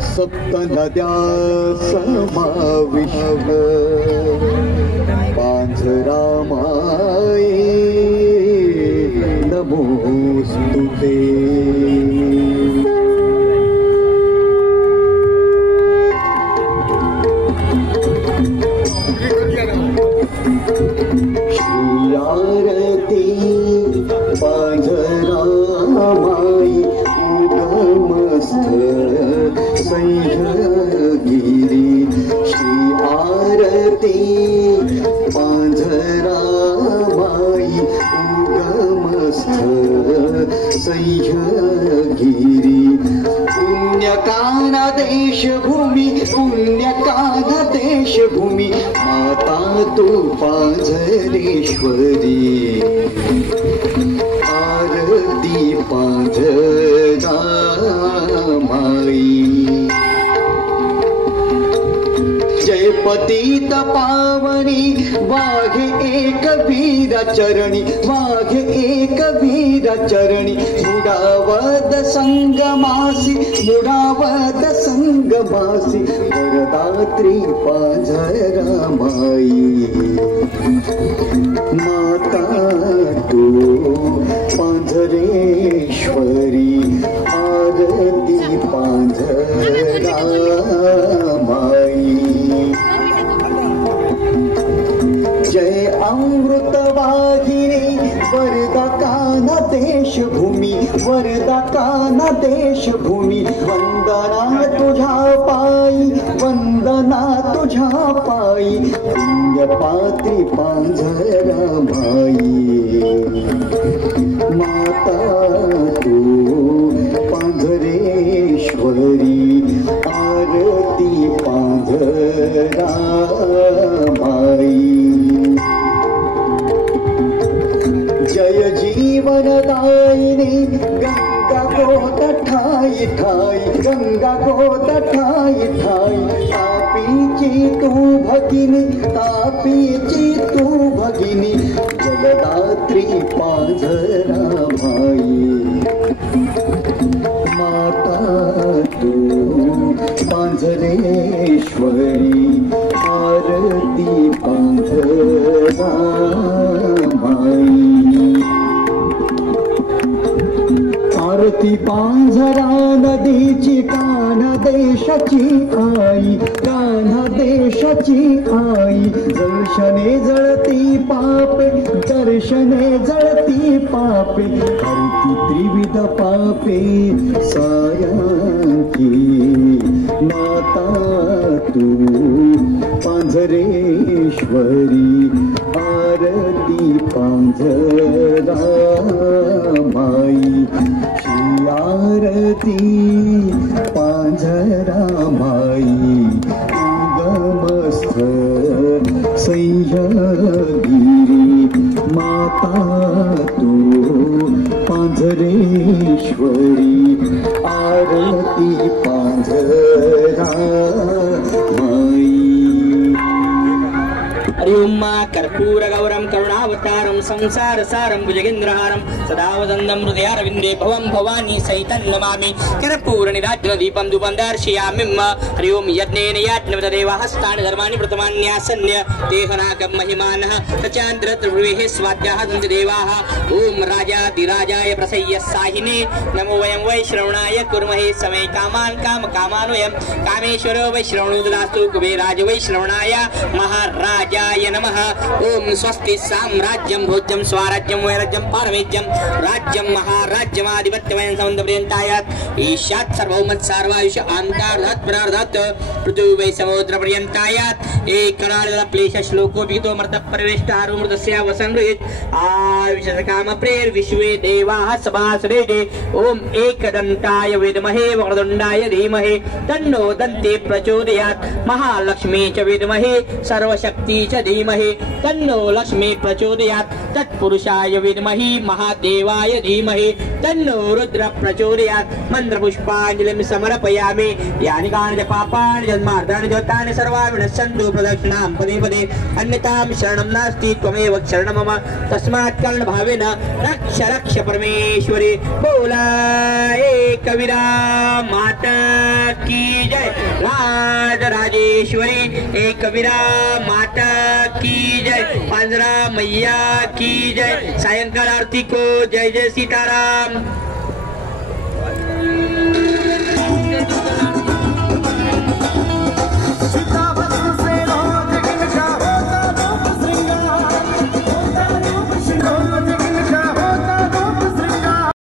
सप्त नद्या समाविष्ट पांझरामाई नमोस्तुते। श्री आरती पांझरामाई उगमस्थ सह्यागिरी। श्री आरती पांझरामाई उगमस्थ सह्यागिरी। पुण्यकाना देशभूमी पुण्यकाना देशभूमी माता तू पांझरेश्वरी। आरती पांझरामाई। जय पतित पावनी वाघे एक वीरा चरणी वाघे एक वीरा चरणी। मुडावद संगमासी मुडावद संगमासी वरदात्री पांझरामाई। माता तू पांझरेश्वरी। आरती पांझरामाई। जय अमृतवाहिनी वरदा काना देशभूमी वरदा काना देशभूमी। वंदना तुझ्या पायी वंदना तुझ्या पायी पुण्यपात्री पांझरामाई। माता तू पांझरेश्वरी। आरती पांझरामाई। जय जीवनदायिनी गंगा गोत ठाई ठाई गंगा गोत ठाई ठाई। तापीची तू भगिनी तापीची तू भगिनी जगदात्री पांझरामाई। माता तू पांझरेश्वरी। आरती पांझरामाई। आरती पांझरा नदीची कान्हा देशाची आई कान्हा देशाची आई। दर्शने जळती पापे दर्शने जळती पापे हरती त्रिविध पापे सायांकी। माता तू पांझरेश्वरी। आरती पांझरामाई। श्री आरती पांझरामाई उगमस्थ सह्यागिरी। माता तू पांझरेश्वरी। आरती पांझरामाई। हरि ओम कर्पूर गौरम करुणावतारम संसार सारम भुजगेन्द्रहारम सदा वसंतम हृदयारविंदे भवम भवानी सहितं नमामि। कर्पूर निराजन दीपं धूपं दर्शयामिम्। हरि ओम यज्ञेन याज्ञवत देवास्तानि धर्माणि प्रथमान्यासन्य तेहनाकं महिमानः तचान्द्र त्रिभुवेः स्वाद्याः सन्ति देवाः। ओम राजाधिराजाय प्रसय्य साहिने नमो वयं वै श्रवणाय कुर्महे समय कामान् काम कामानोऽयं कामेश्वरो वै श्रवणोददास्तु कुबेराज वै श्रवणाय महाराजाय नमः। ओम स्वस्ति साम्राज्यं भोज्यं स्वराज्यं वैराज्यं पारमेज्यं राज्यं महाराज्यमाधिपत्यवयं समन्तपर्यन्तायात् ईशात् सर्वभौमत् सर्वायुष आन्तार्धात् परार्धात् पृथ्वी समुद्रपर्यन्तायात् एकराळः प्लेश श्लोकोपितो मर्त परिवेष्टारो मृतस्य वसंगृहीत आयुषकाम प्रेर विश्वे देवाः सभासरेते। ओम एकदन्ताय विद्महे वक्रतुण्डाय धीमहि तन्नो दन्ते प्रचोदयात्। महालक्ष्मी च विद्महे सर्वशक्ति च धीमहि तन्नो लक्ष्मी प्रचोदयात्। तत्पुरुषाय विद्महे महादेवाय धीमहि तन्नो रुद्र प्रचोदयात्। मंत्रपुष्पाञ्जलिं समर्पयामि। यानि कानि पापानि जन्मार्धानि जोतानि सर्वाणि विनश्यन्तु प्रदक्षिणां पदे पदे अन्यतां शरणं नास्ति त्वमेव शरणं मम तस्मात् कर्णभावेन रक्ष रक्ष परमेश्वरी। बोला एक वीरा माता की जय, राज राजेश्वरी एक कबीरा माता की जय, पांजरा मैया की जय। सायंकाल आरती को जय जय सीताराम।